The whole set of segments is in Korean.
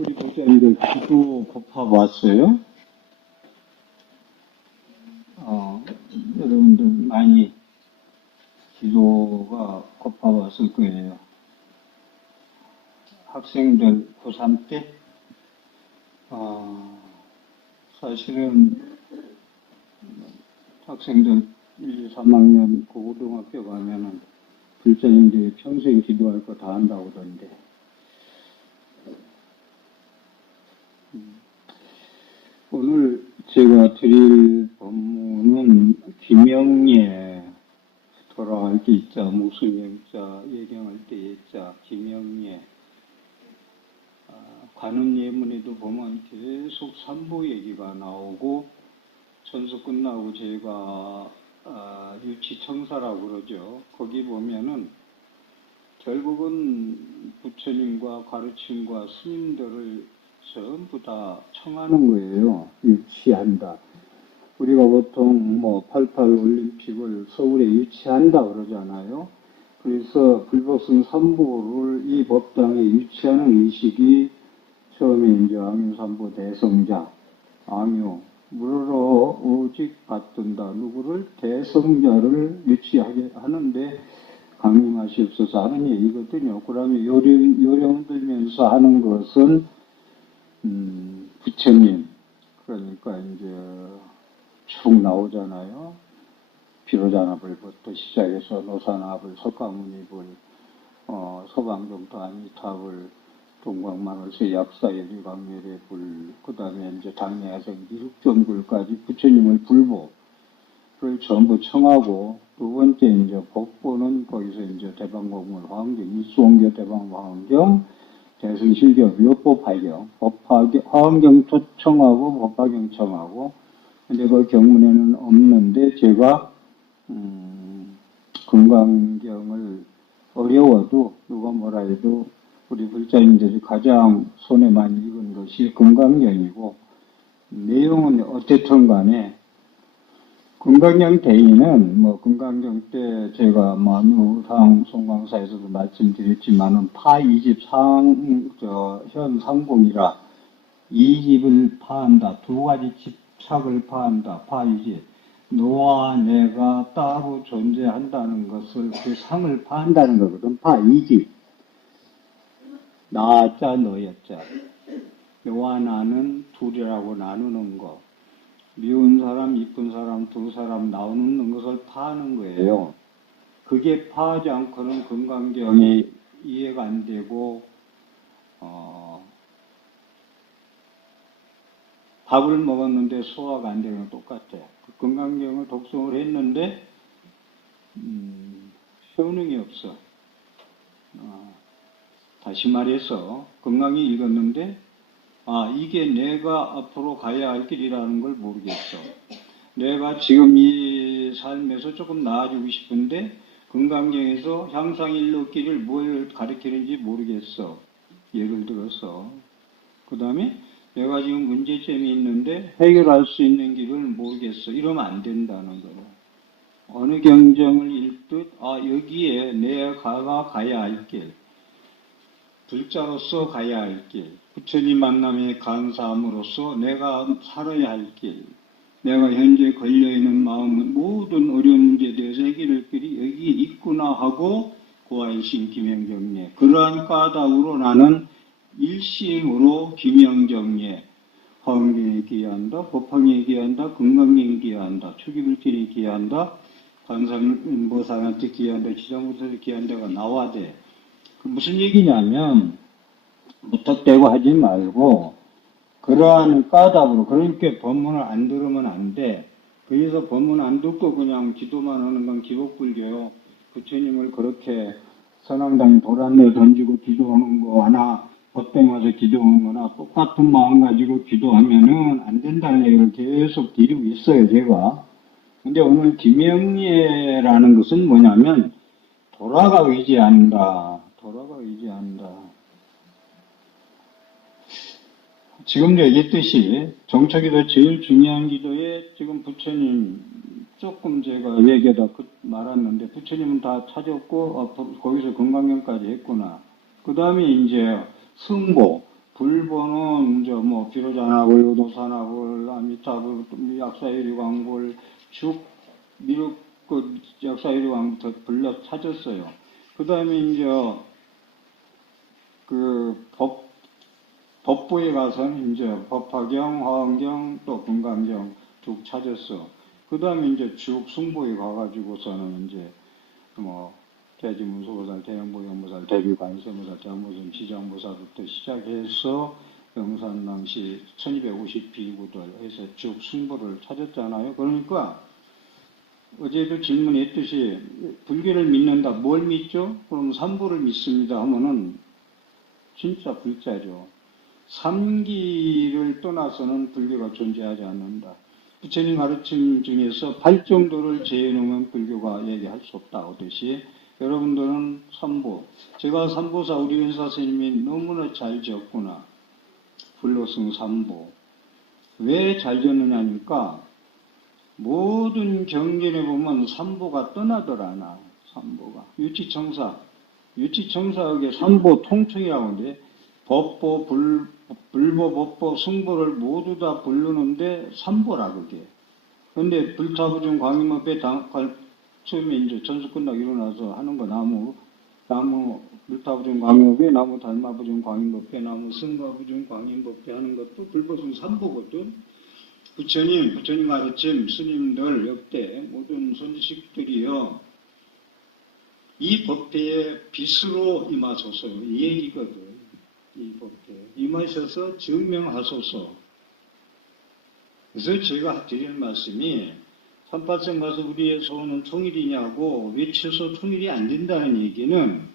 우리 목사님들 기도 법화 왔어요? 여러분들 많이 기도가 법화 왔을 거예요. 학생들 고3 때, 사실은 학생들 1, 2, 3학년 고등학교 가면은 불자님들이 평생 기도할 거 다 한다고 그러던데. 오늘 제가 드릴 본문은 김영예, 돌아갈 때 있자, 무슨 영자, 예경할 때 예자, 김영예. 관음 예문에도 보면 계속 산부 얘기가 나오고, 전수 끝나고 제가 유치청사라고 그러죠. 거기 보면은 결국은 부처님과 가르침과 스님들을 전부 다 청하는 거예요. 유치한다. 우리가 보통 88 올림픽을 서울에 유치한다 그러잖아요. 그래서 불법성 삼부를 이 법당에 유치하는 의식이 처음에 이제 앙유삼부 대성자, 앙유, 물으러 오직 받든다. 누구를? 대성자를 유치하게 하는데 강림하시옵소서 하는 얘기거든요. 그러면 요령 들면서 하는 것은 부처님, 그러니까 이제 쭉 나오잖아요. 비로자나불부터 시작해서 노사나불, 석가모니불, 서방정토 아미타불, 동광만월세 약사예리 강멸의불, 그 다음에 이제 당내하생기 흑전불까지 부처님의 불보를 전부 청하고, 두 번째 이제 법보는 거기서 이제 대방공물 화엄경, 이수원교 대방화엄경, 대승실교 묘법화경, 화엄경 청하고 법화경 청하고, 근데 그 경문에는 없는데 제가 금강경을 어려워도 누가 뭐라 해도 우리 불자님들이 가장 손에 많이 익은 것이 금강경이고, 내용은 어쨌든 간에 금강경 대의는 금강경 때 제가 누상 송광사에서도 말씀드렸지만은 파 2집 현 상봉이라 2집을 파한다. 두 가지 집착을 파한다. 파 2집. 너와 내가 따로 존재한다는 것을, 그 상을 파한다는 거거든. 파 2집. 나자 너였자. 너와 나는 둘이라고 나누는 거. 미운 사람, 이쁜 사람, 두 사람 나오는 것을 파하는 거예요. 그게 파하지 않고는 금강경이 이해가 안 되고, 밥을 먹었는데 소화가 안 되는 건 똑같아요. 그 금강경을 독송을 했는데, 효능이 없어. 다시 말해서, 금강이 읽었는데, 이게 내가 앞으로 가야 할 길이라는 걸 모르겠어. 내가 지금 이 삶에서 조금 나아지고 싶은데 금강경에서 향상일로 길을 뭘 가르치는지 모르겠어. 예를 들어서. 그 다음에 내가 지금 문제점이 있는데 해결할 수 있는 길을 모르겠어. 이러면 안 된다는 거예요. 어느 경정을 읽듯 여기에 내가 가야 할 길, 불자로서 가야 할 길, 부처님 만남에 간사함으로써 내가 살아야 할 길, 내가 현재 걸려있는 마음은 모든 어려운 문제에 대해서 해결할 길이 여기 있구나 하고 고아일심 김영정예, 그러한 까닭으로 나는 일심으로 김영정예, 화엄경에 기여한다, 법화경에 기여한다, 금강경에 기여한다, 초기불진에 기여한다, 관상보살한테 기여한다, 지장부터에 기여한다가 나와야 돼. 무슨 얘기냐면 무턱대고 하지 말고 그러한 까닭으로, 그러니까 법문을 안 들으면 안 돼. 그래서 법문 안 듣고 그냥 기도만 하는 건 기복불교요. 부처님을 그렇게 선왕당에 돌 한 대 던지고 기도하는 거 하나, 법당 와서 기도하는 거나 똑같은 마음 가지고 기도하면은 안 된다는 얘기를 계속 드리고 있어요, 제가. 근데 오늘 김영예라는 것은 뭐냐면 돌아가 의지한다. 돌아가 의지한다. 지금도 얘기했듯이 정처기도 제일 중요한 기도에 지금 부처님 조금 제가 얘기하다 말았는데 부처님은 다 찾았고 거기서 금강경까지 했구나. 그 다음에 이제 승보, 불보는 이제 뭐 비로자나불, 요도사나불, 아미타불, 약사유리광불, 쭉 미륵 그 약사유리광부터 불러 찾았어요. 그 다음에 이제 그 법부에 가서는 이제 법화경, 화엄경, 또 금강경 쭉 찾았어. 그 다음에 이제 쭉 승보에 가가지고서는 이제 뭐 대지문수보살, 대형보경보살, 대비관세보살, 대무슨 지장보살부터 시작해서 영산당시 1250비구들 해서 쭉 승보를 찾았잖아요. 그러니까 어제도 질문했듯이 불교를 믿는다. 뭘 믿죠? 그럼 삼보를 믿습니다 하면은 진짜 불자죠. 삼기를 떠나서는 불교가 존재하지 않는다. 부처님 가르침 중에서 8정도를 제해놓으면 불교가 얘기할 수 없다 하듯이 여러분들은 삼보, 제가 삼보사 우리 은사 스님이 너무나 잘 지었구나. 불로승 삼보. 왜 잘 지었느냐니까 모든 경전에 보면 삼보가 떠나더라 나. 삼보가 유치청사학의 삼보 통칭이라고 하는데 법보, 불보, 법보, 승보를 모두 다 부르는데 삼보라 그게. 근데 불타부중 광임업에 처음에 이제 전수 끝나고 일어나서 하는 거 나무 불타부중 광임법에 나무 달마부중 광임법에 나무 승과부중 광임법에 하는 것도 불보승 삼보거든. 부처님 가르침 스님들 역대 모든 선지식들이요 이 법회에 빛으로 임하소서 이 얘기거든. 이 법회에 임하셔서 증명하소서. 그래서 제가 드리는 말씀이 삼팔생 가서 우리의 소원은 통일이냐고 외쳐서 통일이 안 된다는 얘기는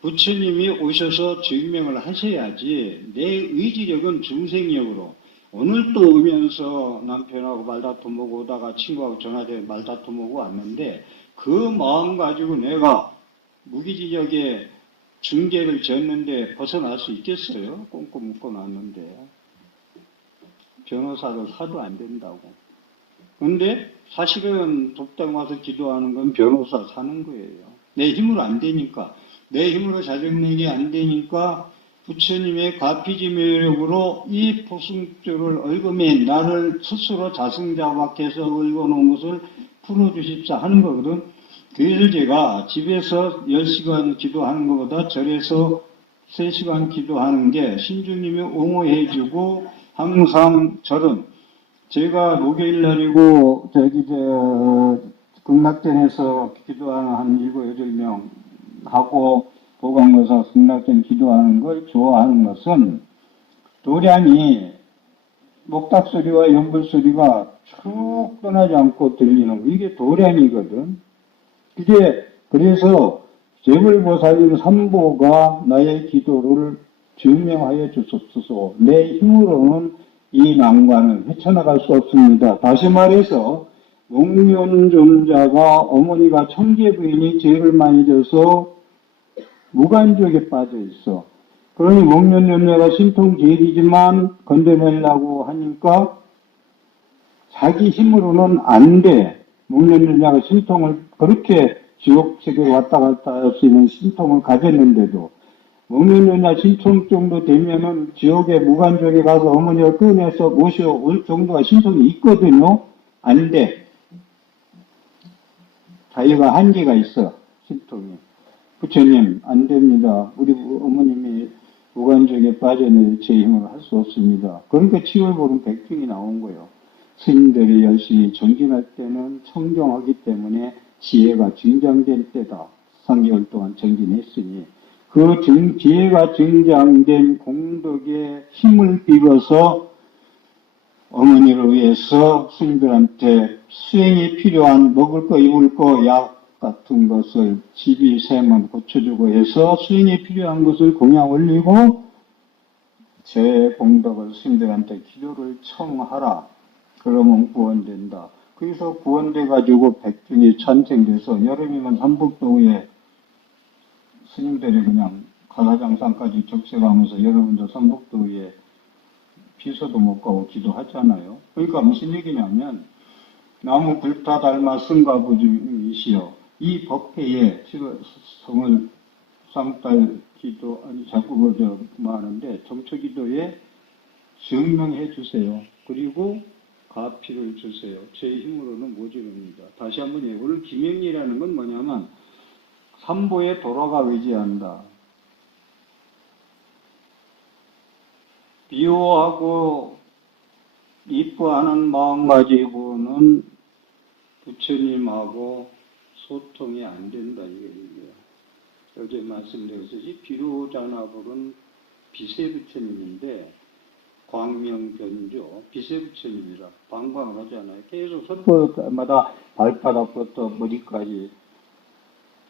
부처님이 오셔서 증명을 하셔야지 내 의지력은 중생력으로 오늘 또 오면서 남편하고 말다툼하고 오다가 친구하고 전화돼 말다툼하고 왔는데 그 마음 가지고 내가 무기지력에 중계를 졌는데 벗어날 수 있겠어요? 꽁꽁 묶어놨는데 변호사를 사도 안 된다고. 근데 사실은 돕당 와서 기도하는 건 변호사 사는 거예요. 내 힘으로 안 되니까. 내 힘으로 자정내기 안 되니까 부처님의 가피지매력으로 이 포승조를 얽음해 나를 스스로 자승자박해서 얽어놓은 것을 풀어주십사 하는 거거든. 그래서 제가 집에서 10시간 기도하는 것보다 절에서 3시간 기도하는 게 신주님이 옹호해주고 항상 절은 제가 목요일 날이고 극락전에서 기도하는 한 7, 8명 하고 보광로사 극락전 기도하는 걸 좋아하는 것은 도량이 목탁소리와 연불소리가 쭉 떠나지 않고 들리는 거. 이게 도량이거든. 그래서 재불보살님 삼보가 나의 기도를 증명하여 주옵소서. 내 힘으로는 이 난관을 헤쳐나갈 수 없습니다. 다시 말해서 목련존자가 어머니가 청계부인이 죄를 많이 져서 무간족에 빠져 있어. 그러니 목련존자가 신통제일이지만 건져내려고 하니까 자기 힘으로는 안 돼. 목련존자가 신통을 그렇게 지옥세계에 왔다 갔다 할 수 있는 신통을 가졌는데도 목련존자 신통 정도 되면은 지옥의 무간족에 가서 어머니를 꺼내서 모셔올 정도가 신통이 있거든요. 안 돼. 자기가 한계가 있어. 신통이. 부처님 안 됩니다. 우리 어머님이 무간족에 빠져내 제 힘으로 할 수 없습니다. 그러니까 7월 보름 백중이 나온 거예요. 스님들이 열심히 정진할 때는 청정하기 때문에 지혜가 증장될 때다. 3개월 동안 정진했으니 그 지혜가 증장된 공덕의 힘을 빌어서 어머니를 위해서 스님들한테 수행이 필요한 먹을 거 입을 거 약 같은 것을 집이 샘은 고쳐주고 해서 수행이 필요한 것을 공양 올리고 제 공덕을 스님들한테 기도를 청하라. 그러면 구원된다. 그래서 구원돼가지고 백중이 찬생돼서 여름이면 삼복도에 스님들이 그냥 가사장상까지 적셔가면서 여러분들 삼복도에 비서도 못 가고 기도하잖아요. 그러니까 무슨 얘기냐면 나무 불타 닮아 승가부중이시여 이 법회에 성을 죽상달 기도, 아니, 자꾸 하는데, 정처기도에 증명해 주세요. 그리고 가피를 주세요. 제 힘으로는 모자릅니다. 다시 한번 얘기해요. 오늘 기명이라는 건 뭐냐면, 삼보에 도로가 의지한다. 미워하고 이뻐하는 마음 가지고는 부처님하고 소통이 안 된다, 이거예요. 어제 말씀드렸듯이 비로자나불은 비세부처님인데, 광명변조 비세부처님이라 방광을 하잖아요. 계속 선포마다 발바닥부터 머리까지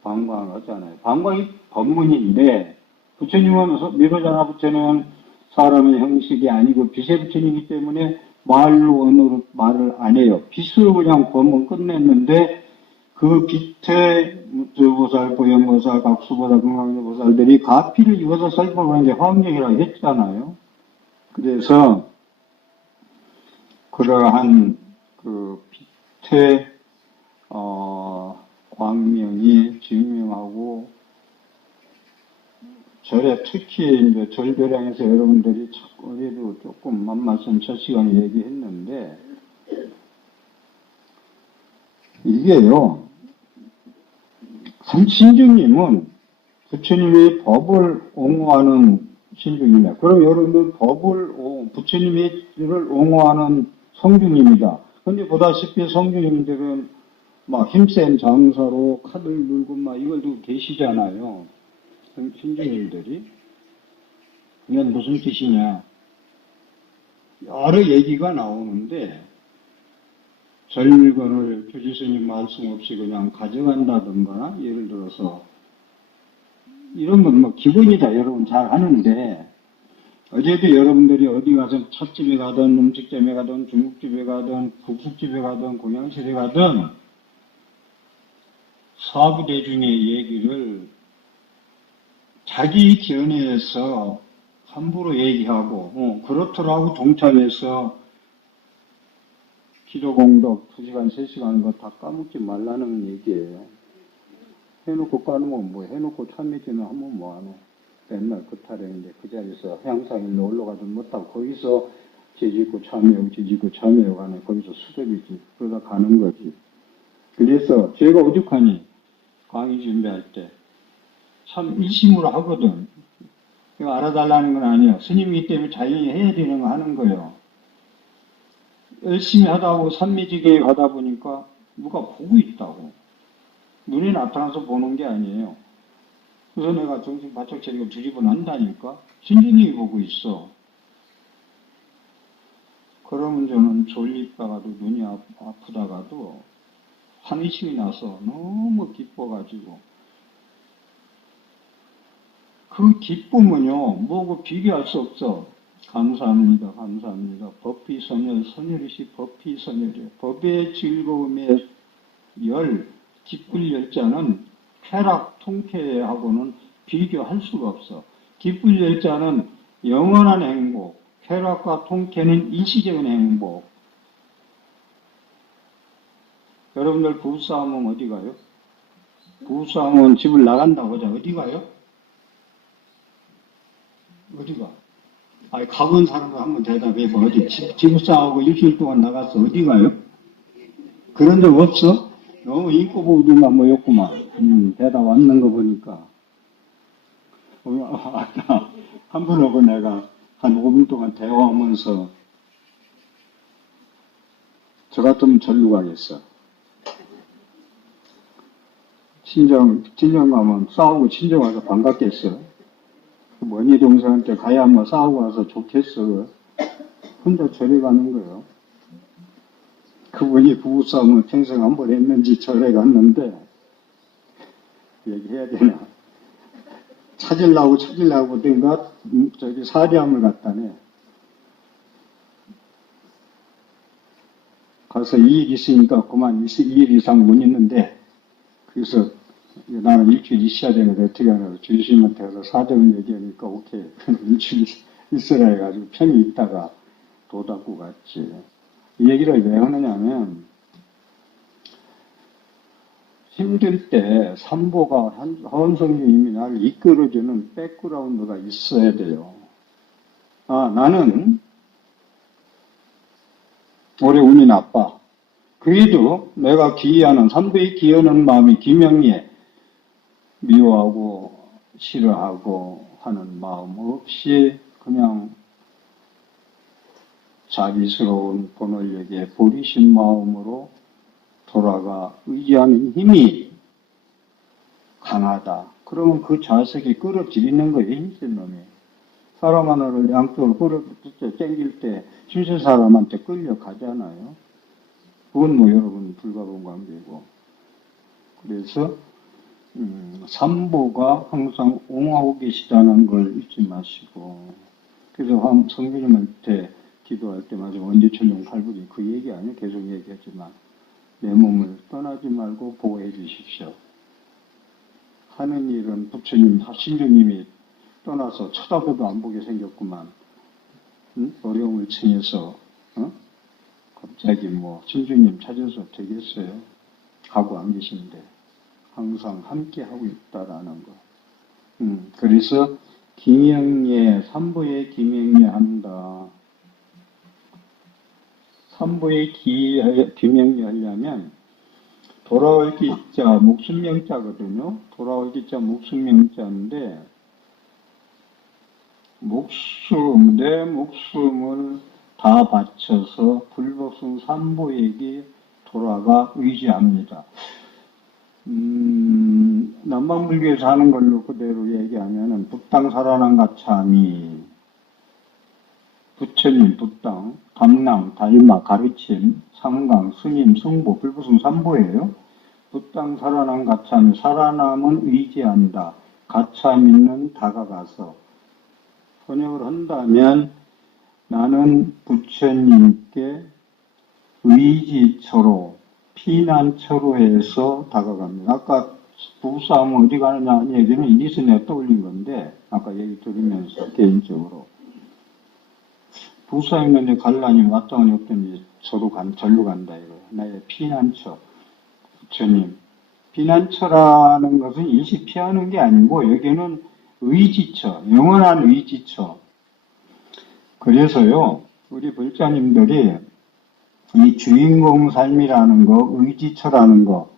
방광을 하잖아요. 방광이 법문인데, 부처님은, 미로자나 부처님은 사람의 형식이 아니고 비세부처님이기 때문에 말로 언어로 말을 안 해요. 빛으로 그냥 법문 끝냈는데, 그 빛에 무주보살, 보현보살, 각수보살, 금강보살들이 가피를 입어서 설법하는 게 화엄경이라고 했잖아요. 그래서 그러한 그 빛의 광명이 증명하고 절에 특히 이제 절교량에서 여러분들이 어제도 조금 말씀 첫 시간에 얘기했는데 이게요. 신중님은 부처님의 법을 옹호하는 신중님이야. 그럼 여러분들 부처님을 옹호하는 성중님이다. 근데 보다시피 성중님들은 막 힘센 장사로 칼을 들고 막 이걸 들고 계시잖아요. 신중님들이. 이건 무슨 뜻이냐. 여러 얘기가 나오는데 절물건을 교지스님 말씀 없이 그냥 가져간다든가 예를 들어서 이런 건 뭐 기본이다. 여러분 잘 하는데 어제도 여러분들이 어디 가서 찻집에 가든 음식점에 가든 중국집에 가든 국수집에 가든 공양실에 가든 사부대중의 얘기를 자기 견해에서 함부로 얘기하고 그렇더라고 동참해서 기도공덕 2시간 3시간 거 다 까먹지 말라는 얘기예요. 해놓고 까놓으면 뭐 해놓고 참여지는 하면 뭐하노. 맨날 그 타령인데 그 자리에서 향상일로 올라가도 못하고 거기서 지지고 참여하고 하네. 거기서 수ገብ이지. 그러다 가는 거지. 그래서 제가 오죽하니 강의 준비할 때 참 일심으로 하거든. 이거 알아달라는 건 아니에요. 스님이기 때문에 자연히 해야 되는 거 하는 거예요. 열심히 하다 보고 산미지게 가다 보니까 누가 보고 있다고. 눈에 나타나서 보는 게 아니에요. 그래서 내가 정신 바짝 차리고 드립을 한다니까. 신중히 보고 있어. 그러면 저는 졸립다가도 눈이 아프다가도 환희심이 나서 너무 기뻐가지고 그 기쁨은요 뭐고 비교할 수 없어. 감사합니다. 감사합니다. 법비선열 선열이시 법비선열이에요. 법의 즐거움의 기쁠 열자는 쾌락 통쾌하고는 비교할 수가 없어. 기쁠 열자는 영원한 행복, 쾌락과 통쾌는 일시적인 행복. 여러분들 부부싸움은 어디 가요? 부부싸움은 집을 나간다고 하자. 어디 가요? 어디가? 아니, 가본 사람도 한번 대답해봐. 어디? 집싸움하고 일주일 동안 나갔어. 어디 가요? 그런 적 없어? 너무 인고 보더만 뭐였구만. 대답 왔는 거 보니까. 한 분하고 내가 한 5분 동안 대화하면서 저 같으면 절로 가겠어. 친정 가면 싸우고 친정 와서 반갑겠어. 머니 동생한테 가야 뭐 싸우고 와서 좋겠어. 혼자 절에 가는 거예요. 그분이 부부싸움을 평생 한 번 했는지 절에 갔는데, 얘기해야 되나? 찾으려고 내가 저기 사리함을 갔다네. 가서 2일 있으니까 그만 2일 이상 못 있는데, 그래서 나는 일주일 있어야 되는데 어떻게 하냐고 주님한테 가서 사정을 얘기하니까 오케이. 일주일 있으라 해가지고 편히 있다가 도닦고 갔지. 이 얘기를 왜 하느냐면 힘들 때 삼보가 하원성님이 나를 이끌어주는 백그라운드가 있어야 돼요. 아, 나는 올해 운이 나빠. 그래도 내가 기이하는, 삼보에 기이하는 마음이 기명리에 미워하고 싫어하고 하는 마음 없이 그냥 자비스러운 본원력에 버리신 마음으로 돌아가 의지하는 힘이 강하다. 그러면 그 좌석이 끌어들이는 거예요, 힘센 놈이. 사람 하나를 양쪽으로 끌어들여 땡길 때 힘센 사람한테 끌려가잖아요. 그건 뭐 여러분 불가분 관계고. 그래서 삼보가 항상 옹호하고 계시다는 걸 잊지 마시고. 그래서 성규님한테 기도할 때마다 언제철령 칼부리 그 얘기 아니에요. 계속 얘기하지만 내 몸을 떠나지 말고 보호해 주십시오. 하는 일은 부처님, 신주님이 떠나서 쳐다보도 안 보게 생겼구만. 어려움을 청해서 갑자기 뭐 신주님 찾아서 되겠어요? 하고 안 계신데 항상 함께 하고 있다라는 거. 그래서 김영예, 삼보에 김영예 한다. 삼보에 김영예 하려면 돌아올 기자 목숨명자거든요. 돌아올 기자 목숨명자인데 내 목숨을 다 바쳐서 불법성 삼보에게 돌아가 의지합니다. 남방불교에서 하는 걸로 그대로 얘기하면은 북당 살아난 가참이 부처님 북당, 담랑, 달마, 가르침, 삼강, 스님, 성보, 불법성 삼보예요. 북당 살아난 가참이 살아남은 의지한다. 가참이는 다가가서 번역을 한다면 나는 부처님께 의지처로 피난처로 해서 다가갑니다. 아까 부부싸움 어디 가느냐 하는 얘기는 이리서 내가 떠올린 건데 아까 얘기 들으면서 개인적으로 부부싸움은 이제 갈라니 왔더니 없더니 절로 간다 이거예요. 나의 피난처 부처님. 피난처라는 것은 일시 피하는 게 아니고 여기는 의지처, 영원한 의지처. 그래서요 우리 불자님들이 이 주인공 삶이라는 거, 의지처라는 거,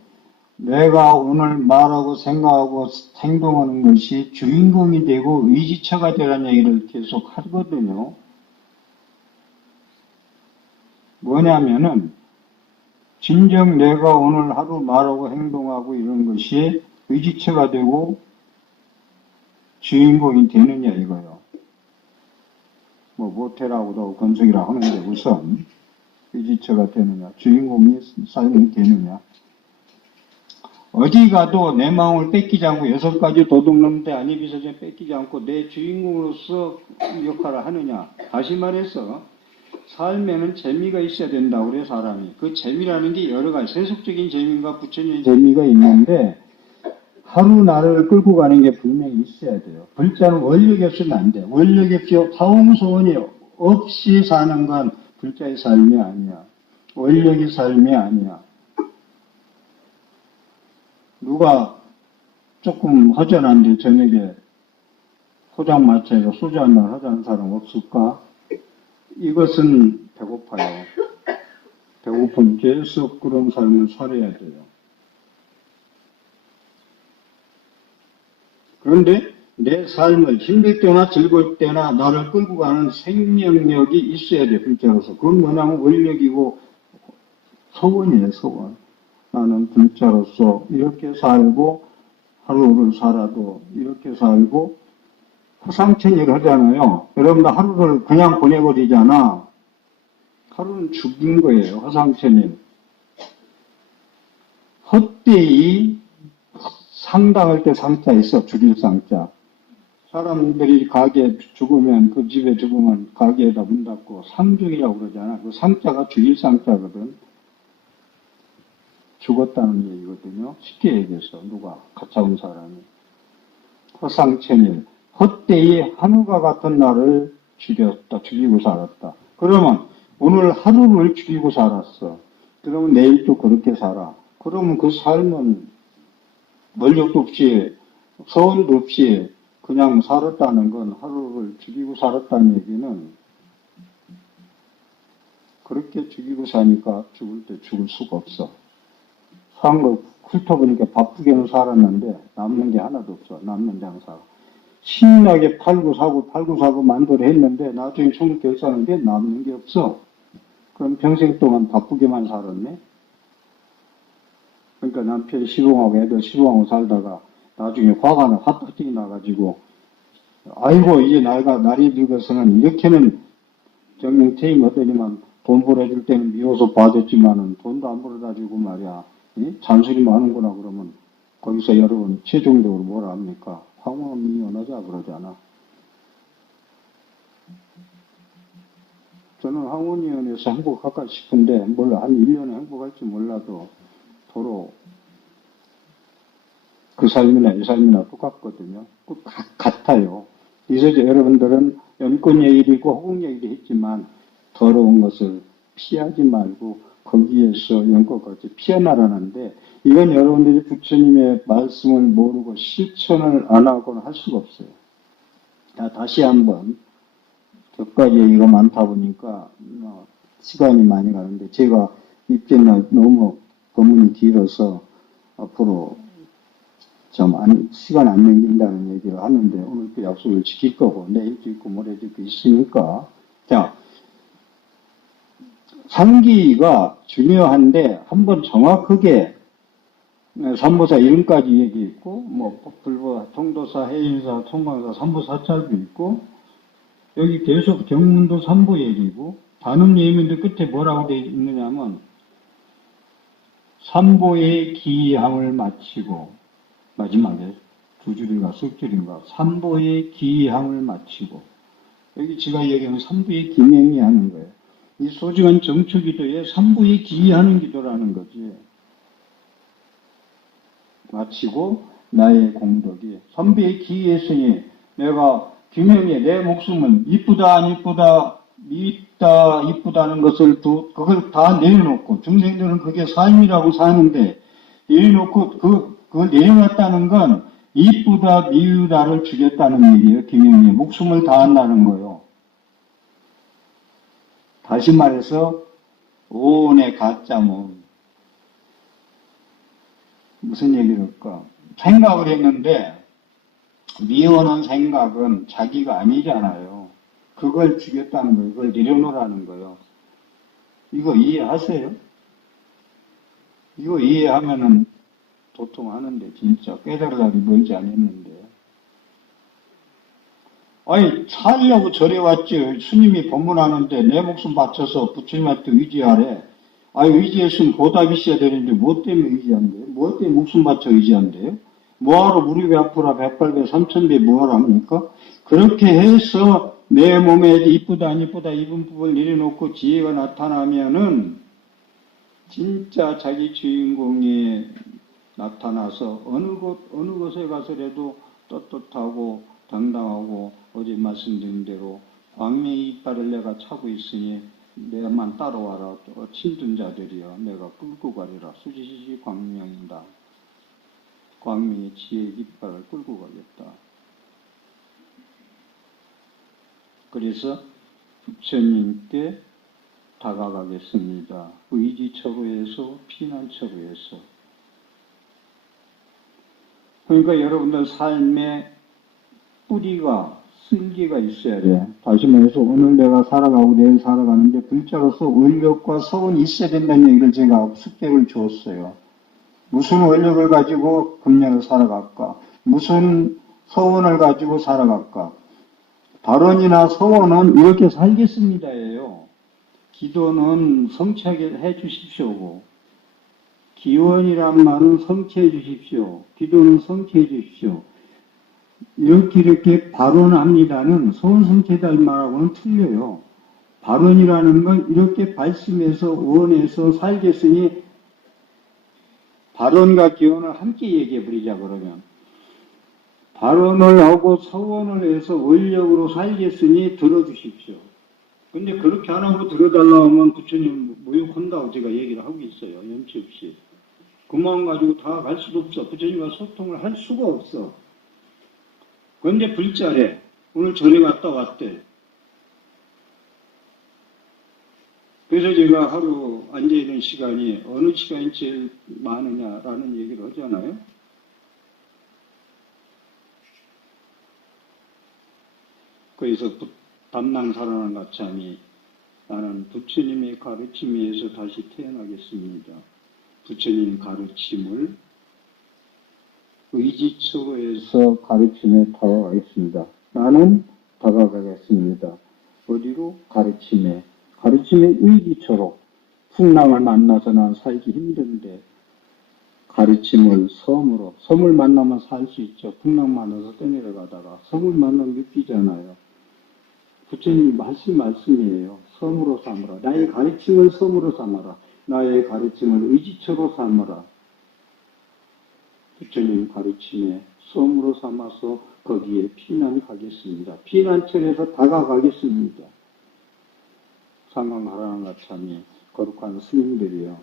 내가 오늘 말하고 생각하고 행동하는 것이 주인공이 되고 의지처가 되라는 얘기를 계속 하거든요. 뭐냐면은 진정 내가 오늘 하루 말하고 행동하고 이런 것이 의지처가 되고 주인공이 되느냐 이거요. 뭐 모태라고도 건석이라고 하는데 우선 의지처가 되느냐, 주인공이 삶이 되느냐. 어디 가도 내 마음을 뺏기지 않고 6가지 도둑놈대 안입이서전 뺏기지 않고 내 주인공으로서 역할을 하느냐. 다시 말해서 삶에는 재미가 있어야 된다고 그래요, 사람이. 그 재미라는 게 여러 가지 세속적인 재미가 부처님의 재미가 있는데 하루 나를 끌고 가는 게 분명히 있어야 돼요. 불자는 원력이 없으면 안 돼요. 원력이 없이 화홍소원이 없이 사는 건 불자의 삶이 아니야. 원력의 삶이 아니야. 누가 조금 허전한데 저녁에 포장마차에서 소주 한잔 하자는 사람 없을까? 이것은 배고파요. 배고프면 계속 그런 삶을 살아야 돼요. 그런데 내 삶을 힘들 때나 즐거울 때나 나를 끌고 가는 생명력이 있어야 돼, 불자로서. 그건 뭐냐면 원력이고 소원이에요, 소원. 나는 불자로서 이렇게 살고 하루를 살아도 이렇게 살고 허상천일 하잖아요. 여러분들 하루를 그냥 보내버리잖아. 하루는 죽인 거예요, 허상천일. 헛되이 상당할 때 상자 있어, 죽일 상자. 사람들이 가게 죽으면, 그 집에 죽으면 가게에다 문 닫고 상죽이라고 그러잖아. 그 상자가 죽일 상자거든. 죽었다는 얘기거든요. 쉽게 얘기해서 누가 가짜온 사람이. 허상천일. 헛되이 하늘과 같은 나를 죽이고 살았다. 그러면 오늘 하루를 죽이고 살았어. 그러면 내일 또 그렇게 살아. 그러면 그 삶은 권력도 없이 서울도 없이 그냥 살았다는 건, 하루를 죽이고 살았다는 얘기는 그렇게 죽이고 사니까 죽을 때 죽을 수가 없어. 산 거 훑어보니까 바쁘게는 살았는데 남는 게 하나도 없어. 남는 장사가. 신나게 팔고 사고 만들어 했는데 나중에 총을 결산하는 게 남는 게 없어. 그럼 평생 동안 바쁘게만 살았네. 그러니까 남편이 시봉하고 애들 시봉하고 살다가 나중에 화가 핫뜨기 나가지고 아이고 이제 날이 늙어서는 이렇게는 정령 퇴임 어떠니만 돈 벌어줄 때는 미워서 봐줬지만은 돈도 안 벌어다 주고 말이야. 잔소리만 하는구나 그러면 거기서 여러분 최종적으로 뭐라 합니까? 황혼이 연하자 그러잖아. 저는 황혼이연에서 행복할까 싶은데 몰라 한 1년에 행복할지 몰라도 도로 그 삶이나 이 삶이나 똑같거든요. 같아요. 그래서 여러분들은 연권 얘기도 호국 얘기도 했지만 더러운 것을 피하지 말고 거기에서 연꽃같이 피어나라는데 이건 여러분들이 부처님의 말씀을 모르고 실천을 안 하고는 할 수가 없어요. 자, 다시 한번 몇 가지 얘기가 많다 보니까 시간이 많이 가는데 제가 입장이 너무 법문이 길어서 앞으로 시간 안 넘긴다는 얘기를 하는데 오늘 그 약속을 지킬 거고 내일도 있고 모레도 있고 있으니까 자 상기가 중요한데 한번 정확하게 삼보사 이름까지 얘기했고 뭐 불보 통도사 해인사 통광사 삼보사찰도 있고 여기 계속 경문도 삼보 얘기고 단음 예문도 끝에 뭐라고 되어 있느냐면 삼보의 기함을 마치고 마지막에 두 줄인가 석 줄인가 삼보의 기함을 마치고 여기 제가 얘기하는 삼보의 기명이 하는 거예요. 이 소중한 정초기도에 삼보의 기하는 기도라는 거지. 마치고 나의 공덕이 삼보의 기했으니 내가 기명에 내 목숨은 이쁘다 안 이쁘다 미있다 이쁘다는 것을 그걸 다 내려놓고 중생들은 그게 삶이라고 사는데 내려놓고 그걸 내려놨다는 건 이쁘다 미우다를 죽였다는 얘기예요. 기명에 목숨을 다한다는 거예요. 다시 말해서 오온의 가짜몸 무슨 얘기를 할까? 생각을 했는데 미워하는 생각은 자기가 아니잖아요. 그걸 죽였다는 거예요. 그걸 내려놓으라는 거예요. 이거 이해하세요? 이거 이해하면은 도통하는데 진짜 깨달을 날이 멀지 않았는데 아니 살려고 절해왔지. 스님이 법문하는데 내 목숨 바쳐서 부처님한테 의지하래. 아니 의지했으면 보답이 있어야 되는데 뭐 때문에 의지한대요? 뭐 때문에 목숨 바쳐 의지한대요? 뭐하러 무릎이 아프라 108배 3000배 뭐하러 합니까? 그렇게 해서 내 몸에 이쁘다 안 이쁘다 이분법을 내려놓고 지혜가 나타나면은 진짜 자기 주인공이 나타나서 어느 곳에 가서라도 떳떳하고 당당하고 어제 말씀드린 대로 광명의 이빨을 내가 차고 있으니 내만 따라와라. 힘든 자들이여 내가 끌고 가리라. 수지시 광명이다. 광명의 지혜의 이빨을 끌고 가겠다. 그래서 부처님께 다가가겠습니다. 의지처구에서 피난처구에서. 그러니까 여러분들 삶에 뿌리가 쓸개가 있어야 돼. 다시 말해서 오늘 내가 살아가고 내일 살아가는데 글자로서 원력과 서원이 있어야 된다는 얘기를 제가 습격을 주었어요. 무슨 원력을 가지고 금년을 살아갈까? 무슨 서원을 가지고 살아갈까? 발언이나 서원은 이렇게 살겠습니다예요. 기도는 성취하게 해 주십시오고 기원이란 말은 성취해 주십시오. 기도는 성취해 주십시오. 이렇게 발언합니다는 서원 성취해달 말하고는 틀려요. 발언이라는 건 이렇게 발심해서 원해서 살겠으니 발언과 기원을 함께 얘기해 버리자 그러면 발언을 하고 서원을 해서 원력으로 살겠으니 들어주십시오. 근데 그렇게 안 하고 들어달라고 하면 부처님 모욕한다고 제가 얘기를 하고 있어요. 염치 없이. 그 마음 가지고 다 갈 수도 없어. 부처님과 소통을 할 수가 없어. 그런데 불자래. 오늘 절에 갔다 왔대. 그래서 제가 하루 앉아있는 시간이 어느 시간이 제일 많으냐라는 얘기를 하잖아요. 그래서 담낭사랑한 가참이 나는 부처님의 가르침에 의해서 다시 태어나겠습니다. 부처님 가르침을 의지처로 해서 가르침에 다가가겠습니다. 나는 다가가겠습니다. 어디로? 가르침에. 가르침의 의지처로. 풍랑을 만나서 난 살기 힘든데 가르침을 섬으로. 섬을 만나면 살 수 있죠. 풍랑 만나서 떠내려가다가 섬을 만나면 느끼잖아요. 부처님 말씀이에요. 섬으로 삼으라. 나의 가르침을 섬으로 삼아라. 나의 가르침을 의지처로 삼아라. 부처님 가르침에 섬으로 삼아서 거기에 피난가겠습니다. 피난처에서 다가가겠습니다. 상강하라는 가참이 거룩한 스님들이요.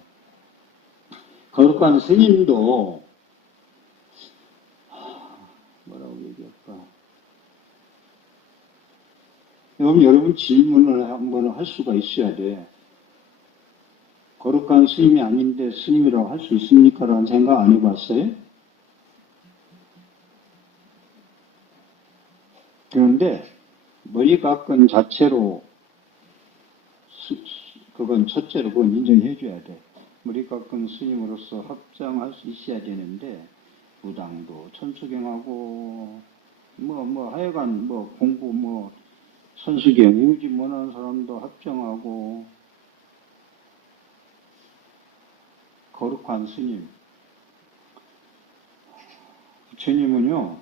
거룩한 스님도 뭐라고 얘기할까? 여러분 질문을 한번 할 수가 있어야 돼. 거룩한 스님이 아닌데 스님이라고 할 수 있습니까? 라는 생각 안 해봤어요? 그런데 머리 깎은 자체로 그건 첫째로 그건 인정해 줘야 돼. 머리 깎은 스님으로서 합장할 수 있어야 되는데 무당도 천수경하고 하여간 공부 선수경 유지 못하는 사람도 합정하고 거룩한 스님 부처님은요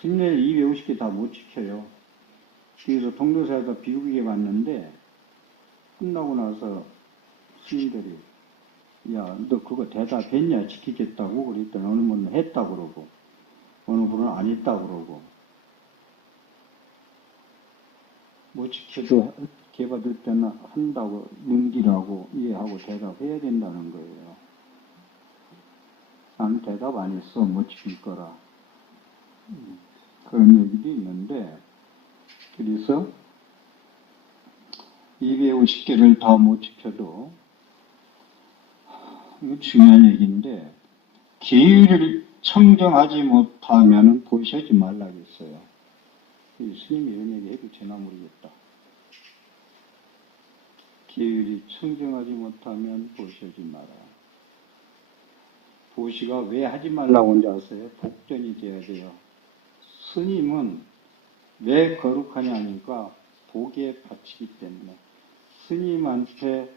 신례를 250개 다 못 지켜요. 그래서 동도사에서 비우기에 갔는데 끝나고 나서 스님들이 야 너 그거 대답했냐 지키겠다고 그랬더니 어느 분은 했다고 그러고 어느 분은 안 했다고 그러고 못 지켜도 개받을 때는 한다고 문기라고 이해하고 대답해야 된다는 거예요. 나는 대답 안 했어. 못 지킬 거라. 그런 얘기도 있는데 그래서 250개를 다 못 지켜도 이거 중요한 얘기인데 계율을 청정하지 못하면 보시하지 말라겠어요. 스님이 이런 얘기 해도 되나 모르겠다. 계율이 청정하지 못하면 보시하지 마라. 보시가 왜 하지 말라고 한지 아세요? 복전이 돼야 돼요. 스님은 왜 거룩하냐 하니까 복에 바치기 때문에 스님한테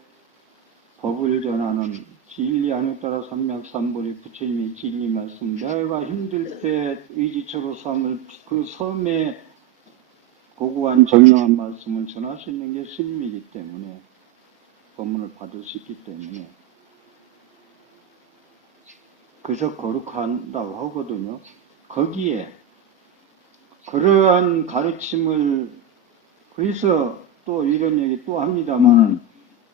법을 전하는 진리 안에 따라 삼맥삼보리 부처님의 진리 말씀 내가 힘들 때 의지처로 삼을 그 섬에 고고한 정명한 말씀을 전할 수 있는 게 스님이기 때문에 법문을 받을 수 있기 때문에 그저 거룩한다고 하거든요. 거기에 그러한 가르침을 그래서 또 이런 얘기 또 합니다만은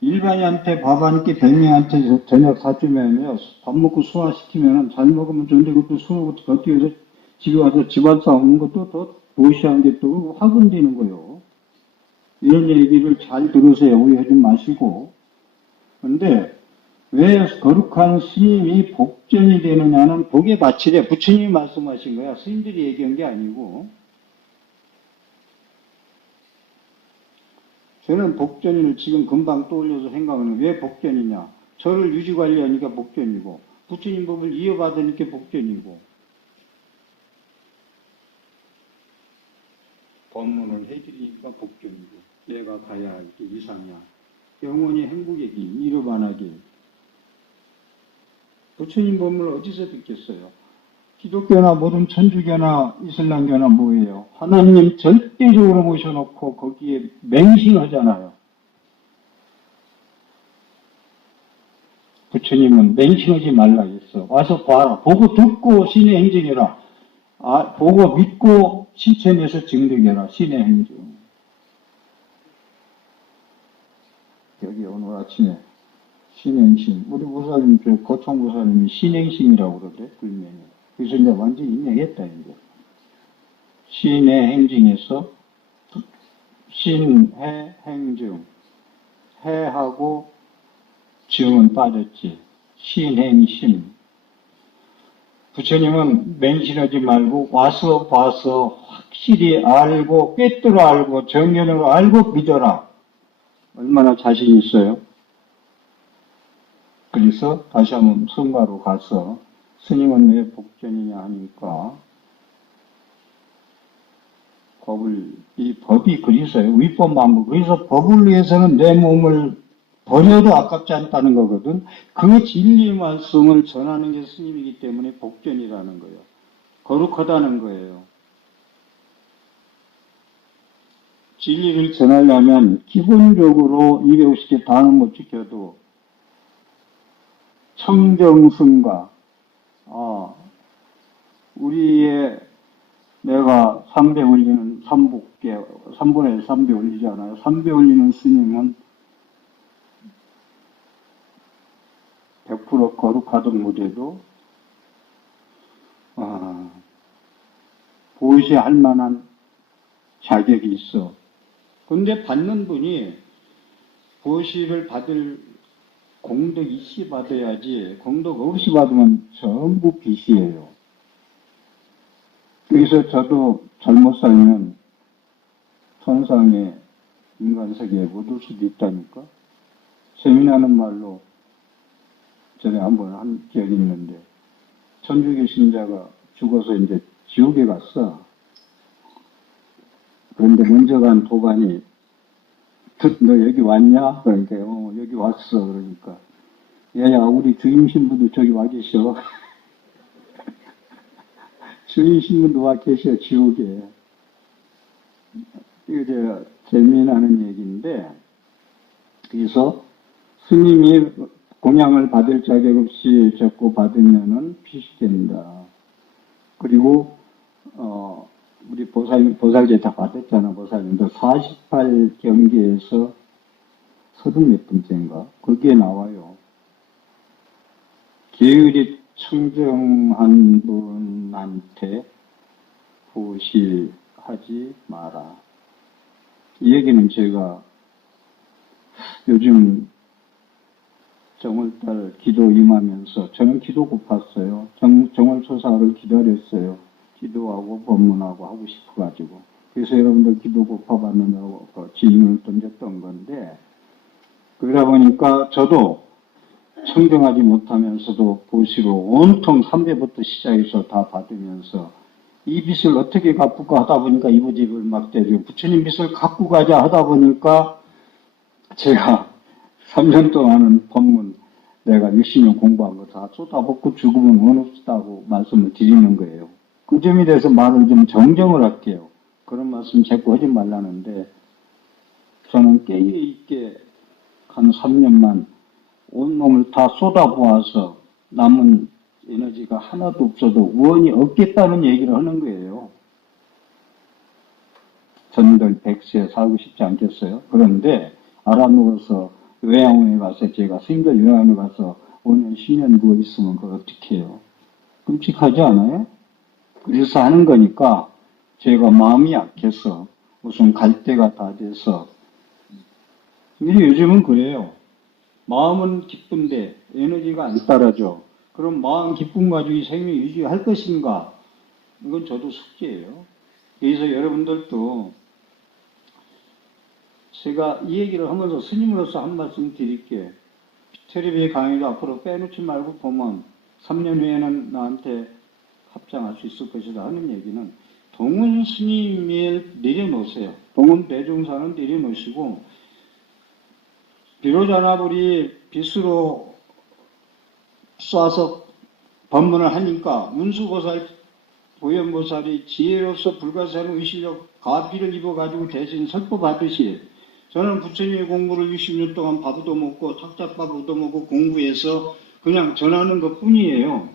일반인한테 밥 한 끼 100명한테 저녁 사주면요 밥 먹고 소화시키면은 잘 먹으면 좋은데 그것도 소화부터 걷기위해서 집에 와서 집안 싸우는 것도 더 무시한 게 또 화분되는 거예요. 이런 얘기를 잘 들으세요. 오해하지 마시고. 근데 왜 거룩한 스님이 복전이 되느냐는 복에 바치래. 부처님이 말씀하신 거야. 스님들이 얘기한 게 아니고. 저는 복전을 지금 금방 떠올려서 생각하는 왜 복전이냐. 저를 유지관리하니까 복전이고 부처님 법을 이어받으니까 복전이고 법문을 해드리니까 복전이고 내가 가야 할 게 이상이야. 영원히 행복의 길, 이루반의 길. 부처님 법문을 어디서 듣겠어요? 기독교나 모든 천주교나 이슬람교나 뭐예요? 하나님 절대적으로 모셔놓고 거기에 맹신하잖아요. 부처님은 맹신하지 말라 했어. 와서 봐라. 보고 듣고 신의 행정해라. 보고 믿고 실천해서 증득해라. 신의 행정. 여기 오늘 아침에 신행심. 우리 부사님, 고총 부사님이 신행심이라고 그러대, 불명이. 그래서 이제 완전히 인정했다, 이제. 신의 행징에서 신해 행증. 해하고 증은 빠졌지. 신행심. 부처님은 맹신하지 말고 와서 봐서 확실히 알고 꿰뚫어 알고 정견으로 알고 믿어라. 얼마나 자신 있어요? 그래서 다시 한번 성가로 가서 스님은 왜 복전이냐 하니까 이 법이 그리서요. 위법만고. 그래서 법을 위해서는 내 몸을 버려도 아깝지 않다는 거거든. 그 진리 말씀을 전하는 게 스님이기 때문에 복전이라는 거예요. 거룩하다는 거예요. 진리를 전하려면 기본적으로 250개 다는 못 지켜도 청정승가, 우리의 내가 3배 올리는 삼복계, 3분의 3배 올리잖아요. 3배 올리는 스님은 100% 거룩하던 무대도 보시할 만한 자격이 있어. 근데 받는 분이 보시를 받을 공덕 있이 받아야지, 공덕 없이 받으면 전부 빚이에요. 그래서 저도 잘못 살면 천상의 인간세계에 못 올 수도 있다니까. 세미나는 말로 전에 한번 한 기억이 있는데, 천주교 신자가 죽어서 이제 지옥에 갔어. 그런데 먼저 간 도반이, 너 여기 왔냐? 그러니까, 여기 왔어. 그러니까, 야야, 우리 주임 신부도 저기 와 계셔. 주임 신부도 와 계셔, 지옥에. 이게 제가 재미나는 얘기인데, 그래서 스님이 공양을 받을 자격 없이 적고 받으면은 빚이 된다. 그리고, 우리 보살제 다 받았잖아, 보살님도. 48경기에서 30몇 번째인가? 거기에 나와요. 게으리 청정한 분한테 보시하지 마라. 이 얘기는 제가 요즘 정월달 기도 임하면서 저는 기도 고팠어요. 정월초사를 기다렸어요. 기도하고 법문하고 하고 싶어가지고. 그래서 여러분들 기도 고파받느냐고 질문을 던졌던 건데, 그러다 보니까 저도 청정하지 못하면서도 보시로 온통 3배부터 시작해서 다 받으면서 이 빚을 어떻게 갚을까 하다 보니까 이부집을 막 때리고, 부처님 빚을 갖고 가자 하다 보니까 제가 3년 동안은 법문 내가 60년 공부한 거 다 쏟아붓고 죽으면 원 없다고 말씀을 드리는 거예요. 그 점에 대해서 말을 좀 정정을 할게요. 그런 말씀 자꾸 하지 말라는데, 저는 깨어있게 한 3년만 온몸을 다 쏟아부어서 남은 에너지가 하나도 없어도 원이 없겠다는 얘기를 하는 거예요. 전들 100세 살고 싶지 않겠어요? 그런데 알아먹어서 요양원에 가서, 제가 스님들 요양원에 가서 5년, 10년 누워 있으면 그걸 어떻게 해요? 끔찍하지 않아요? 그래서 하는 거니까 제가 마음이 약해서 무슨 갈 데가 다 돼서. 근데 요즘은 그래요. 마음은 기쁜데 에너지가 안 따라줘. 그럼 마음 기쁨 가지고 이 생명 유지할 것인가? 이건 저도 숙제예요. 그래서 여러분들도 제가 이 얘기를 하면서 스님으로서 한 말씀 드릴게. 텔레비전 강의도 앞으로 빼놓지 말고 보면 3년 후에는 나한테 합장할 수 있을 것이다 하는 얘기는, 동은 스님을 내려놓으세요. 동은 대종사는 내려놓으시고, 비로자나불이 빗으로 쏴서 법문을 하니까 문수보살, 보현보살이 지혜로서 불가사의 의식력 가피를 입어가지고 대신 설법하듯이, 저는 부처님의 공부를 60년 동안 밥도 먹고 탁자밥 얻어먹고 공부해서 그냥 전하는 것 뿐이에요.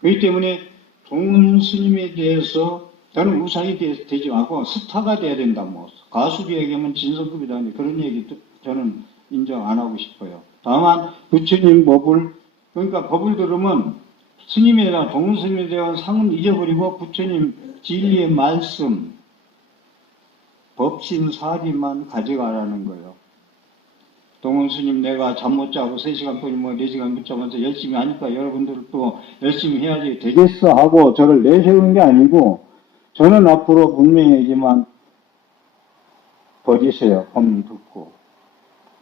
그렇기 때문에 동은 스님에 대해서 저는 우상이 되지 않고 스타가 돼야 된다. 뭐 가수비 얘기하면 진성급이다. 그런 얘기도 저는 인정 안 하고 싶어요. 다만 부처님 법을, 그러니까 법을 들으면 스님에 대한, 동스님에 대한 상은 잊어버리고 부처님 진리의 말씀, 법신 사리만 가져가라는 거예요. 동원스님 내가 잠 못 자고 3시간 뿐이 4시간 붙잡아서 열심히 하니까 여러분들도 열심히 해야지 되겠어 하고 저를 내세우는 게 아니고, 저는 앞으로 분명히 얘기만 버리세요. 법 듣고.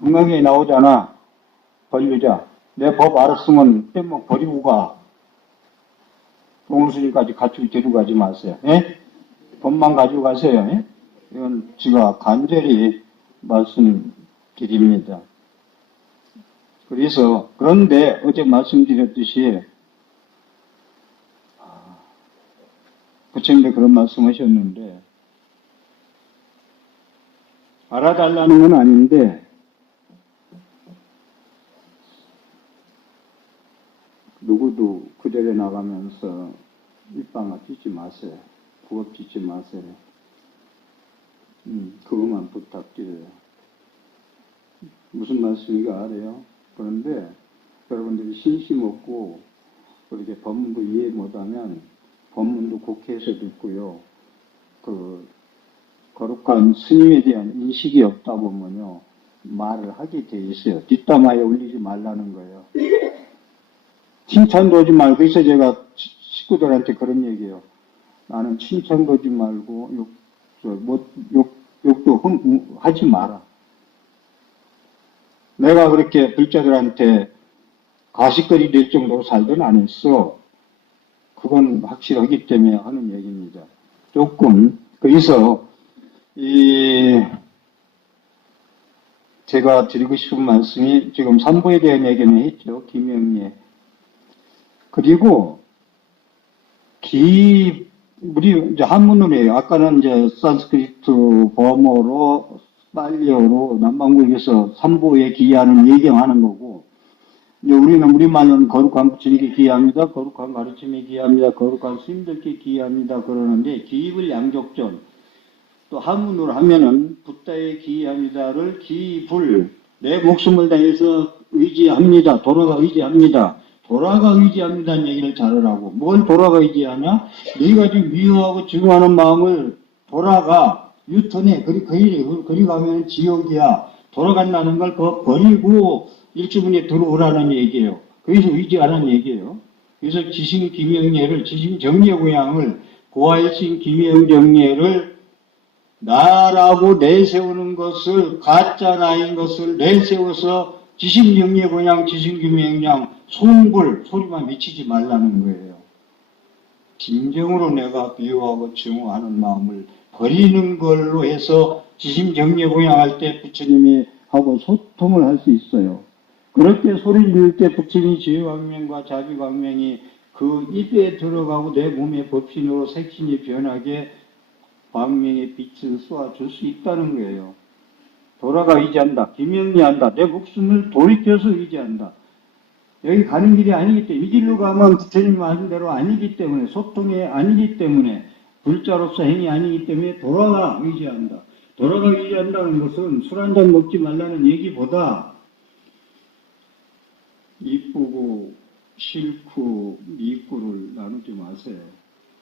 음악에 나오잖아. 벌리자. 내 법 알았으면 뗏목 버리고 가. 동원스님까지 같이 데리고 가지 마세요. 예? 법만 가지고 가세요. 예? 이건 제가 간절히 말씀드립니다. 그래서, 그런데 어제 말씀드렸듯이, 부처님도 그런 말씀 하셨는데, 알아달라는 건 아닌데, 누구도 그 자리에 나가면서 입방아 뛰지 마세요. 부업 뛰지 마세요. 그것만 부탁드려요. 무슨 말씀인가 알아요? 그런데 여러분들이 신심 없고 그렇게 법문도 이해 못하면 법문도 국회에서 듣고요. 그 거룩한 스님에 대한 인식이 없다 보면요. 말을 하게 돼 있어요. 뒷담화에 올리지 말라는 거예요. 칭찬도 하지 말고, 그래서 제가 식구들한테 그런 얘기해요. 나는 칭찬도 하지 말고, 욕도 하지 마라. 내가 그렇게 불자들한테 가식거리 될 정도로 살든 안 했어. 그건 확실하기 때문에 하는 얘기입니다. 조금, 그래서, 제가 드리고 싶은 말씀이 지금 삼보에 대한 얘기는 했죠. 김영예. 그리고, 우리 이제 한문으로 해요. 아까는 이제 산스크리트 범어로, 빨리어로 남방구에서 삼보에 기하는 예경하는 거고, 이제 우리는 우리말로는 거룩한 부처님께 기합니다. 거룩한 가르침에 기합니다. 거룩한 스님들께 기합니다. 그러는데, 기입을 양족전, 또 한문으로 하면은 붓다에 기합니다를 기불, 내 목숨을 다해서 의지합니다. 돌아가 의지합니다. 돌아가 의지합니다는 얘기를 잘하라고. 뭘 돌아가 의지하냐? 네가 지금 미워하고 증오하는 마음을 돌아가 유턴해. 그리 가면 지옥이야. 돌아간다는 걸 버리고 일주분에 들어오라는 얘기예요. 그래서 의지하라는 얘기예요. 그래서 지신 김영예를, 지신 정예고양을, 고아일신 김영정예를 나라고 내세우는 것을, 가짜 나인 것을 내세워서 지신명예고양, 지신김영양, 송불, 소리만 미치지 말라는 거예요. 진정으로 내가 미워하고 증오하는 마음을 버리는 걸로 해서 지신정예고양 할 때 부처님이 하고 소통을 할 수 있어요. 그럴 때 소리 지를 때 부처님이 지혜광명과 자비광명이 그 입에 들어가고 내 몸의 법신으로 색신이 변하게 광명의 빛을 쏘아줄 수 있다는 거예요. 돌아가 의지한다. 김영리한다. 내 목숨을 돌이켜서 의지한다. 여기 가는 길이 아니기 때문에, 이 길로 가면 부처님 하신 대로 아니기 때문에, 소통이 아니기 때문에, 불자로서 행위 아니기 때문에 돌아가 의지한다. 돌아가 의지한다는 것은 술 한잔 먹지 말라는 얘기보다 이쁘고 싫고 미꾸를 나누지 마세요.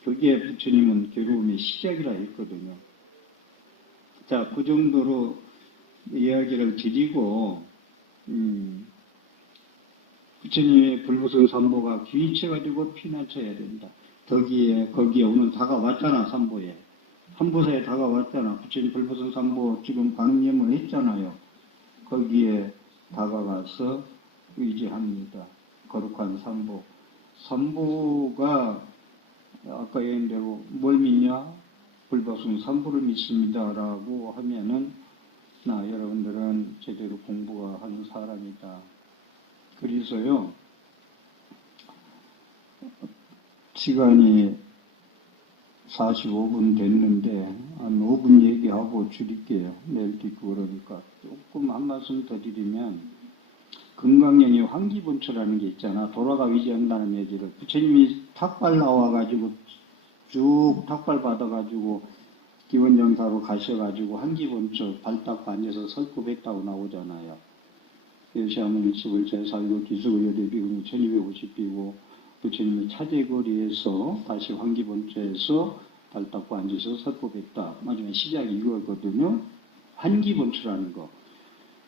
그게 부처님은 괴로움의 시작이라 했거든요. 자, 그 정도로 이야기를 드리고, 부처님의 불보선 삼보가 귀쳐가지고 피난쳐야 된다. 거기에 오늘 다가왔잖아, 삼보에. 삼보사에 다가왔잖아. 부처님 불보선 삼보 지금 관음염을 했잖아요. 거기에 다가가서 의지합니다. 거룩한 삼보. 삼보가 아까 얘기한 대로 뭘 믿냐? 불보선 삼보를 믿습니다라고 하면은 여러분들은 제대로 공부가 하는 사람이다. 그래서요, 시간이 45분 됐는데 한 5분 얘기하고 줄일게요. 내일 듣고 그러니까 조금 한 말씀 더 드리면, 금강경에 환기본초라는 게 있잖아. 돌아가 의지한다는 얘기를 부처님이 탁발 나와가지고 쭉 탁발 받아가지고 기원정사로 가셔가지고 환기본초 발 닦고 앉아서 설법했다고 나오잖아요. 여시아문 20을 제사이고 기수의 여대 비운이 1250비고 부처님이 차제거리에서 다시 환기본처에서 발 닦고 앉아서 설법했다. 마지막 시작이 이거거든요. 환기본처라는 거.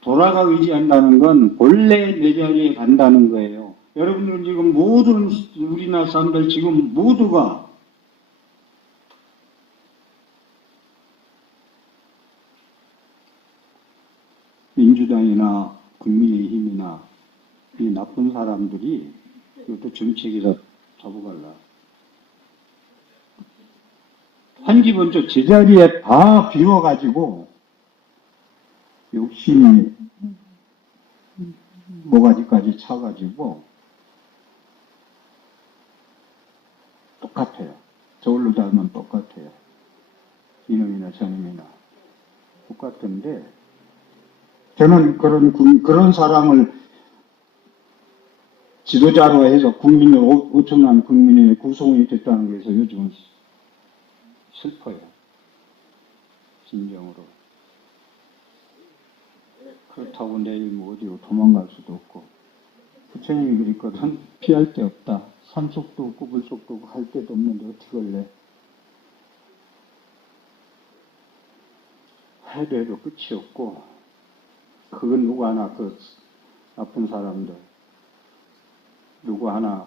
돌아가 의지한다는 건 본래 내 자리에 간다는 거예요. 여러분들은 지금 모든 우리나라 사람들 지금 모두가 민주당이나 국민의힘이나 이 나쁜 사람들이 이것도 정책에서 잡아갈라. 환기본처 제자리에 다 비워가지고 욕심이 모가지까지 차가지고 똑같아요. 저울로 달면 똑같아요. 이놈이나 저놈이나 똑같은데 저는 그런 사람을 지도자로 해서 국민을 5천만 국민의 구성원이 됐다는 것에서 요즘은 슬퍼요. 진정으로. 그렇다고 내일 뭐 어디로 도망갈 수도 없고 부처님이 그랬거든. 피할 데 없다. 산속도 없고 물속도 없고 할 데도 없는데 어떻게 걸래. 해도 해도 끝이 없고 그건 누구 하나 그 나쁜 사람들 누구 하나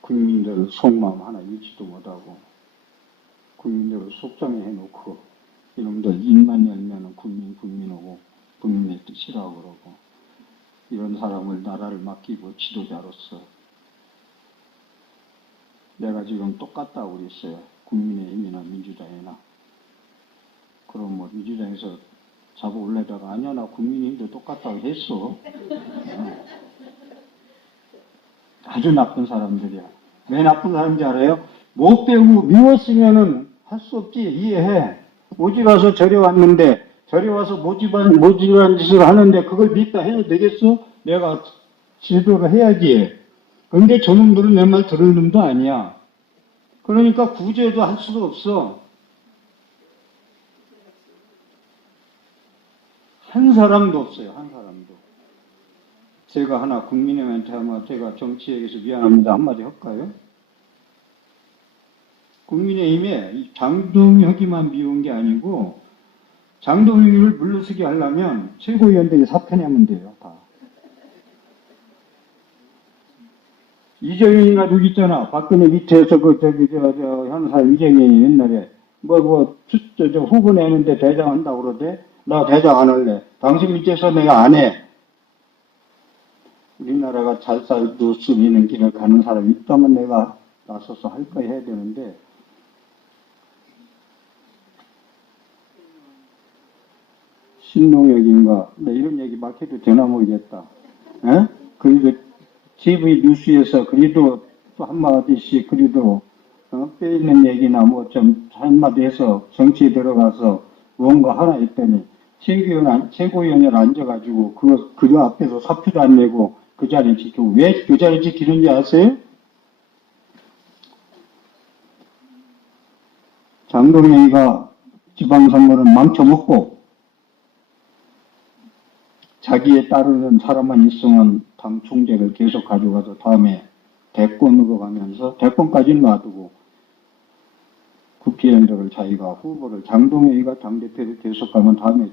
국민들 속마음 하나 잃지도 못하고 국민들을 속상해 해놓고 이놈들 입만 열면은 국민오고 국민의 뜻이라고 그러고 이런 사람을 나라를 맡기고 지도자로서 내가 지금 똑같다고 그랬어요. 국민의힘이나 민주당이나. 그럼 뭐 민주당에서 잡아 올래다가 아니야 나 국민의힘도 똑같다고 했어. 아주 나쁜 사람들이야. 왜 나쁜 사람인지 알아요? 못 배우고 미웠으면은 할 수 없지. 이해해. 모집와서 절에 왔는데 절에 와서 모집한 짓을 하는데 그걸 믿다 해야 되겠어? 내가 지도를 해야지. 근데 저놈들은 내 말 들을 놈도 아니야. 그러니까 구제도 할 수가 없어. 한 사람도 없어요. 한 사람도. 제가 하나 국민의힘한테 아마 제가 정치에게서 미안합니다. 한마디 할까요? 국민의힘에 장동혁이만 미운 게 아니고 장동혁을 물러서게 하려면 최고위원들이 사퇴하면 돼요. 다. 이재명이가 누구 있잖아. 박근혜 밑에서 한 사람 이재명이 옛날에 후보 내는데 대장한다고 그러대. 나 대장 안 할래. 당신 밑에서 내가 안 해. 우리나라가 잘 살도 수 있는 길을 가는 사람이 있다면 내가 나서서 할 거 해야 되는데 신농혁인가 이런 얘기 막 해도 되나 모르겠다. 에? 그리고 TV 뉴스에서 그래도 또 한마디씩 그래도 빼있는 얘기나 뭐 좀 한마디 해서 정치에 들어가서 뭔가 하나 있더니 최고위원을 앉아가지고 그 앞에서 사표도 안 내고 그 자리 지키고 왜 그 자리 지키는지 아세요? 장동영이가 지방선거를 망쳐먹고 자기에 따르는 사람만 있으면 당 총재를 계속 가져가서 다음에 대권으로 가면서 대권까지는 놔두고 국회의원들을 자기가 후보를 장동영이가 당대표를 계속 가면 다음에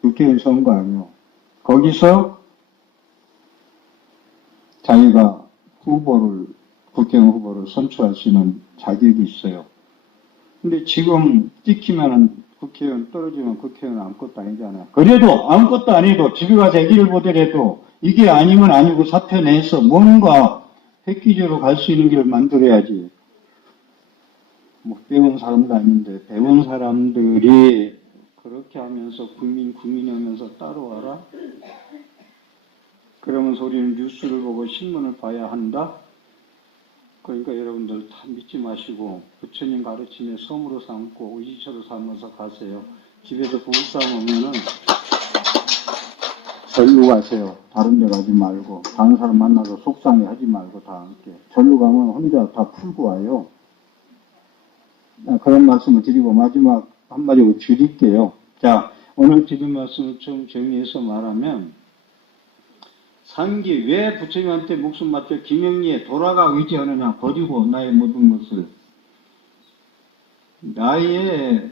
국회의원 선거 아니요. 거기서 자기가 국회의원 후보를 선출할 수 있는 자격이 있어요. 근데 지금 찍히면은 국회의원 떨어지면 국회의원 아무것도 아니잖아요. 그래도 아무것도 아니도 집에 가서 애기를 보더라도 이게 아니면 아니고 사표 내서 뭔가 획기적으로 갈 수 있는 길을 만들어야지. 뭐 배운 사람도 아닌데 배운 사람들이 그렇게 하면서 국민 하면서 따라와라? 그러면서 우리는 뉴스를 보고 신문을 봐야 한다? 그러니까 여러분들 다 믿지 마시고 부처님 가르침에 섬으로 삼고 의지처로 삼아서 가세요. 집에서 부부싸움 오면은 절로 가세요. 다른 데 가지 말고 다른 사람 만나서 속상해 하지 말고 다 함께 절로 가면 혼자 다 풀고 와요. 그런 말씀을 드리고 마지막 한마디로 줄일게요. 자, 오늘 드린 말씀을 좀 정리해서 말하면 상기 왜 부처님한테 목숨 맞춰 김영리에 돌아가 의지하느냐. 버리고 나의 모든 것을. 나의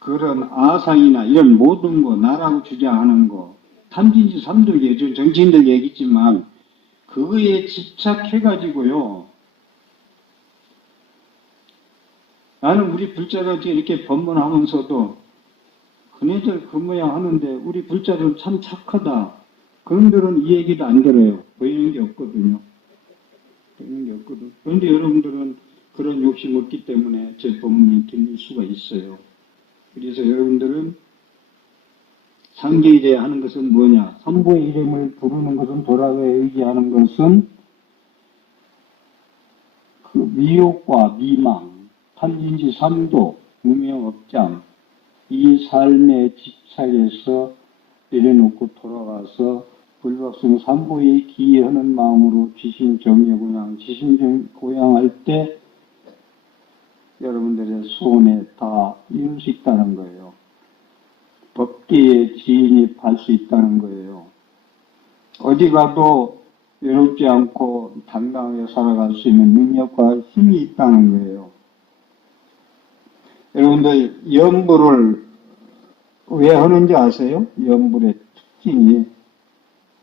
그런 아상이나 이런 모든 거 나라고 주장하는 거 탐진치 삼도 예전 정치인들 얘기지만 그거에 집착해가지고요. 나는 우리 불자들 이렇게 법문하면서도 그네들 그 모양 하는데 우리 불자들 참 착하다. 그런들은 이 얘기도 안 들어요. 보이는 게 없거든요. 보이는 게 없거든. 그런데 여러분들은 그런 욕심 없기 때문에 제 법문이 들릴 수가 있어요. 그래서 여러분들은 상계일에 하는 것은 뭐냐? 삼보의 이름을 부르는 것은 돌아가 의지하는 것은 그 미욕과 미망, 탐진치 삼도, 무명업장 이 삶의 집착에서 내려놓고 돌아가서 불박성 삼보에 기여하는 마음으로 지신정예고양, 지신고양할 때 여러분들의 소원에 다 이룰 수 있다는 거예요. 법계의 지인이 할 수 있다는 거예요. 어디 가도 외롭지 않고 당당하게 살아갈 수 있는 능력과 힘이 있다는 거예요. 여러분들 염불을 왜 하는지 아세요? 염불의 특징이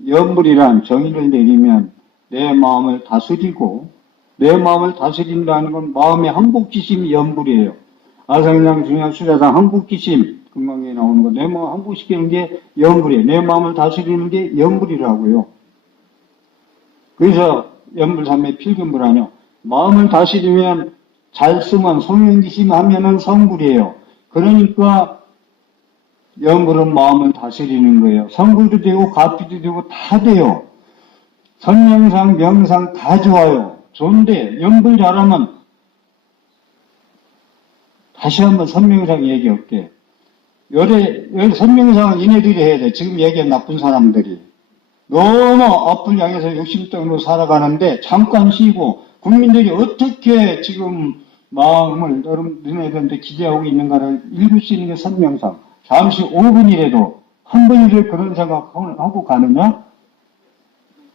염불이란 정의를 내리면 내 마음을 다스리고 내 마음을 다스린다는 건 마음의 항복지심이 염불이에요. 아상일랑 중요한 수자상 항복지심 금방에 나오는 거 내 마음 항복시키는 게 염불이에요. 내 마음을 다스리는 게 염불이라고요. 그래서 염불삼의 필금불 아니요. 마음을 다스리면 잘 쓰면 성령지심 하면은 성불이에요. 그러니까 염불은 마음을 다스리는 거예요. 성불도 되고 가피도 되고 다 돼요. 성명상 명상 다 좋아요. 좋은데 염불 잘하면 다시 한번 선명상 얘기할게. 여기 선명상은 얘네들이 해야 돼. 지금 얘기한 나쁜 사람들이. 너무 앞을 향해서 욕심병으로 살아가는데 잠깐 쉬고 국민들이 어떻게 지금 마음을 너희들한테 기대하고 있는가를 읽을 수 있는 게 선명상. 잠시 5분이라도 한 번이라도 그런 생각하고 가느냐?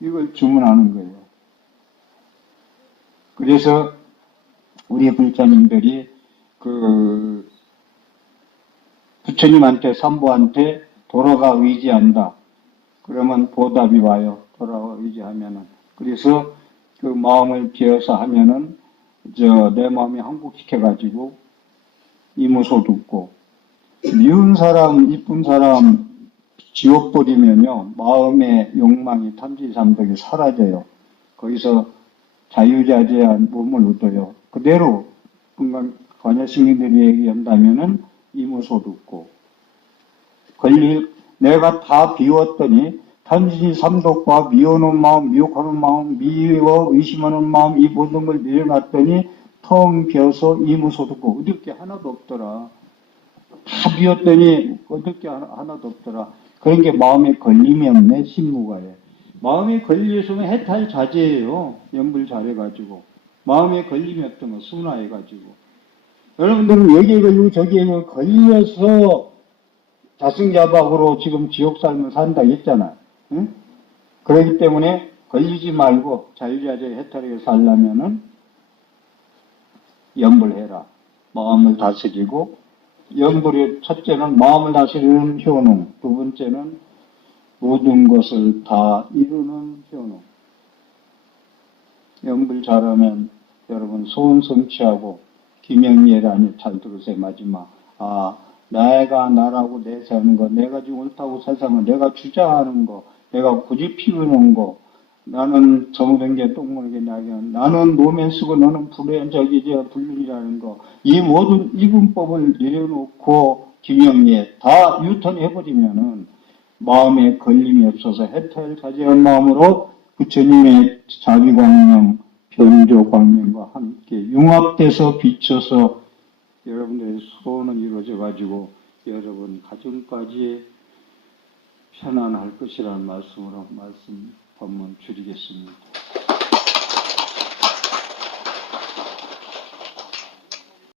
이걸 주문하는 거예요. 그래서 우리 불자님들이 그 부처님한테 삼보한테 돌아가 의지한다. 그러면 보답이 와요. 돌아가 의지하면은. 그래서 그 마음을 비워서 하면은 내 마음이 항복시켜가지고 이무소 듣고 미운 사람, 이쁜 사람 지옥 버리면요 마음의 욕망이 탐진삼독이 사라져요. 거기서 자유자재한 몸을 얻어요. 그대로 관여스님들이 얘기한다면은 이무소 듣고 내가 다 비웠더니 탐진이 삼독과 미워하는 마음, 미혹하는 마음, 미워 의심하는 마음 이 모든 걸 내려놨더니 텅 비어서 이무소 듣고 얻을 게 하나도 없더라. 다 비웠더니 얻을 게 하나도 없더라. 그런 게 마음에 걸림이 없네, 신무가에. 마음에 걸리면 해탈 자제예요. 염불 잘해가지고. 마음에 걸림이 없던 거 순화해가지고. 여러분들은 여기에 걸리고 저기에 걸려서 자승자박으로 지금 지옥 삶을 산다 했잖아. 응? 그렇기 때문에 걸리지 말고 자유자재 해탈하게 살려면은 염불해라. 마음을 다스리고 염불의 첫째는 마음을 다스리는 효능, 두 번째는 모든 것을 다 이루는 효능. 염불 잘하면 여러분 소원 성취하고 김영리라니 잘 들으세요. 마지막 내가 나라고 내세우는 거, 내가 지금 옳다고 세상을 내가 주장하는 거, 내가 굳이 피우는 거, 나는 정된 게 똥무는 게 나기는 나는 노면 쓰고 너는 불행적이지 불륜이라는 거, 이 모든 이분법을 내려놓고 김영리에 다 유턴해버리면은 마음에 걸림이 없어서 해탈자제한 마음으로 부처님의 자비광명, 변조광명과 함께 융합돼서 비춰서 여러분들의 소원은 이루어져가지고 여러분 가정까지 편안할 것이라는 말씀으로 법문 줄이겠습니다.